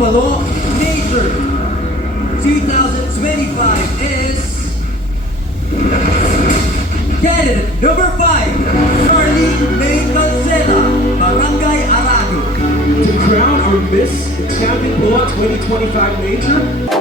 Palo Major 2025 is candidate number 5, Darlene Calceta, Barangay Arado. To crown our Miss Enchanting Palo 2025 Major,